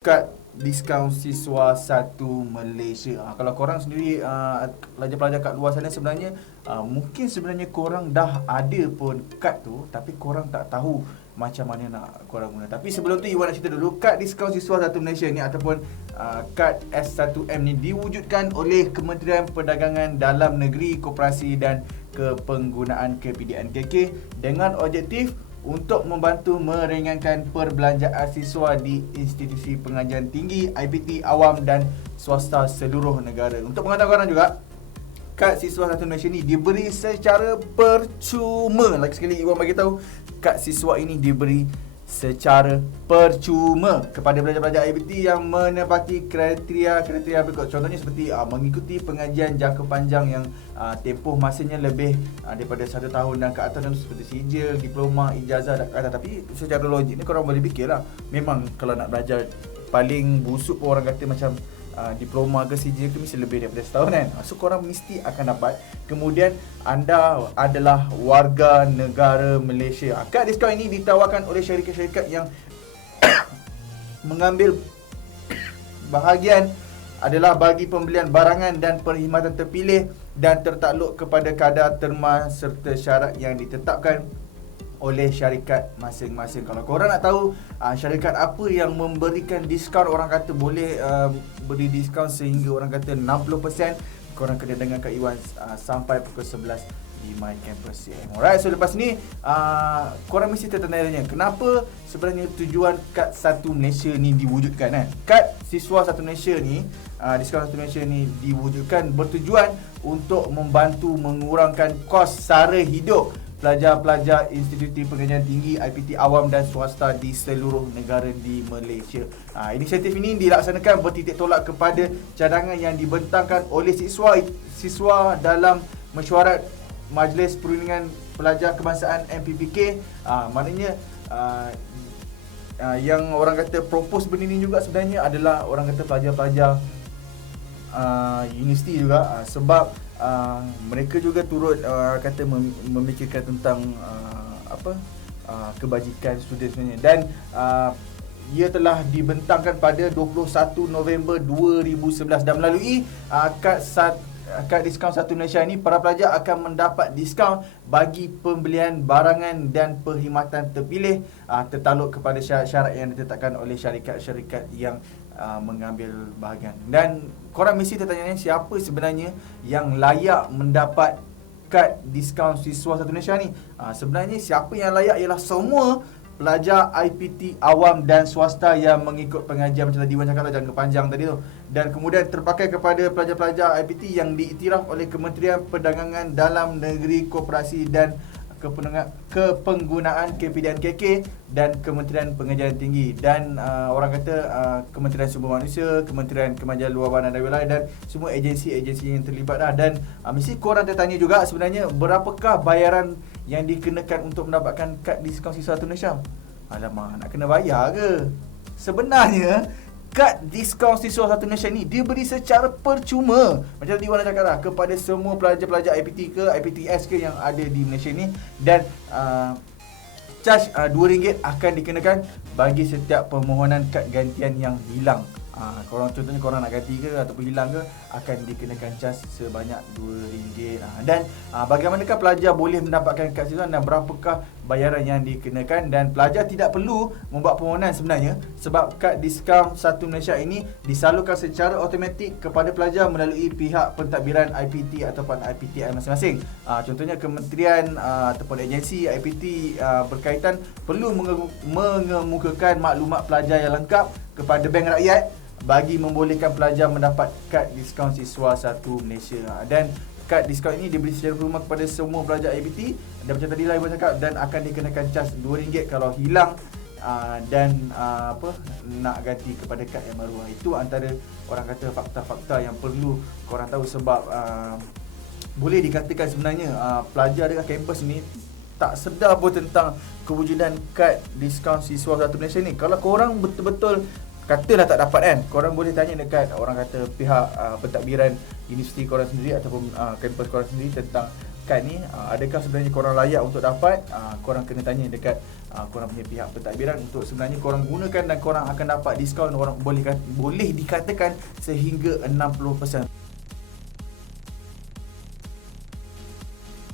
Kad diskaun siswa satu Malaysia. Kalau korang sendiri pelajar-pelajar kat luar sana sebenarnya mungkin sebenarnya korang dah ada pun kad tu, tapi korang tak tahu macam mana nak korang guna. Tapi sebelum tu Iwan nak cerita dulu, kad diskaun siswa satu Malaysia ni ataupun kad S1M ni diwujudkan oleh Kementerian Perdagangan Dalam Negeri, Koperasi dan Kepenggunaan KPDN-KK dengan objektif untuk membantu meringankan perbelanjaan siswa di institusi pengajian tinggi, IPT, awam dan swasta seluruh negara. Untuk pengetahuan korang juga, kad siswa satu Malaysia ni diberi secara percuma. Lagi sekali Iwan bagi tahu, kad siswa ini diberi secara percuma kepada pelajar-pelajar IPT yang menepati kriteria berikut. Contohnya seperti mengikuti pengajian jangka panjang yang tempoh masanya lebih daripada 1 tahun dan ke atas, dan seperti sijil, diploma, ijazah dan ke atas. Tapi secara logik ni korang boleh fikirlah, memang kalau nak belajar paling busuk pun orang kata macam diploma ke sijil ke mesti lebih daripada setahun kan. So korang mesti akan dapat. Kemudian anda adalah warga negara Malaysia. Kad diskaun ini ditawarkan oleh syarikat-syarikat yang mengambil bahagian adalah bagi pembelian barangan dan perkhidmatan terpilih dan tertakluk kepada kadar terma serta syarat yang ditetapkan oleh syarikat masing-masing. Kalau korang nak tahu syarikat apa yang memberikan diskaun, orang kata boleh beri diskaun sehingga orang kata 60%, korang kena dengar Kak Iwan sampai pukul 11 di My Campus. Alright, so lepas ni korang mesti tertanya-tanya kenapa sebenarnya tujuan kad satu Malaysia ni diwujudkan kan? Kad siswa satu Malaysia ni, diskaun satu Malaysia ni diwujudkan bertujuan untuk membantu mengurangkan kos sara hidup pelajar-pelajar institusi pengajian tinggi, IPT, awam dan swasta di seluruh negara di Malaysia. Inisiatif ini dilaksanakan bertitik tolak kepada cadangan yang dibentangkan oleh siswa dalam mesyuarat Majlis Perundingan Pelajar Kebangsaan MPPK. Maknanya yang orang kata propose benda ni juga sebenarnya adalah orang kata pelajar-pelajar universiti juga, sebab mereka juga turut kata memikirkan tentang kebajikan student sebenarnya. Dan ia telah dibentangkan pada 21 November 2011 dan melalui kad diskaun satu Malaysia ni, para pelajar akan mendapat diskaun bagi pembelian barangan dan perkhidmatan terpilih tertakluk kepada syarat-syarat yang ditetapkan oleh syarikat-syarikat yang mengambil bahagian. Dan korang mesti tertanya siapa sebenarnya yang layak mendapat kad diskaun siswa satu Malaysia ni. Sebenarnya siapa yang layak ialah semua pelajar IPT, awam dan swasta yang mengikut pengajian macam tadi Iwan cakap lah, jangka panjang tadi tu. Dan kemudian terpakai kepada pelajar-pelajar IPT yang diiktiraf oleh Kementerian Perdagangan Dalam Negeri, Koperasi dan Kepenggunaan KPDN-KK dan Kementerian Pengajian Tinggi dan orang kata Kementerian Sumber Manusia, Kementerian Kemajuan Luar Bandar dan Wilayah dan semua agensi-agensi yang terlibat lah. Dan mesti korang tertanya juga sebenarnya berapakah bayaran yang dikenakan untuk mendapatkan kad diskaun siswa satu Malaysia. Alamak, nak kena bayar ke? Sebenarnya kad diskaun siswa satu Malaysia ni diberi secara percuma. Macam tadi Wan cakap lah, kepada semua pelajar-pelajar IPT ke IPTS ke yang ada di Malaysia ni. Dan charge RM2 akan dikenakan bagi setiap permohonan kad gantian yang hilang. Contohnya korang nak ganti ke ataupun hilang ke, akan dikenakan cas sebanyak RM2. Dan bagaimanakah pelajar boleh mendapatkan kad siswa dan berapakah bayaran yang dikenakan? Dan pelajar tidak perlu membuat permohonan sebenarnya, sebab kad diskaun satu Malaysia ini disalurkan secara automatik kepada pelajar melalui pihak pentadbiran IPT ataupun IPTI masing-masing. Contohnya kementerian ataupun agensi IPT berkaitan perlu mengemukakan maklumat pelajar yang lengkap kepada Bank Rakyat bagi membolehkan pelajar mendapat kad diskaun siswa satu Malaysia. Dan kad diskaun ini diberi secara percuma kepada semua pelajar IPT dan macam tadi lah Ibu cakap, dan akan dikenakan cas RM2 kalau hilang dan nak ganti kepada kad yang baru. Itu antara orang kata fakta-fakta yang perlu korang tahu, sebab boleh dikatakan sebenarnya pelajar dekat kampus ni tak sedar pun tentang kewujudan kad diskaun siswa satu Malaysia ni. Kalau korang betul-betul katalah tak dapat kan, korang boleh tanya dekat orang kata pihak pentadbiran universiti korang sendiri ataupun kampus korang sendiri tentang kad ni, adakah sebenarnya korang layak untuk dapat? Korang kena tanya dekat korang punya pihak pentadbiran untuk sebenarnya korang gunakan, dan korang akan dapat diskaun, orang boleh dikatakan sehingga 60%.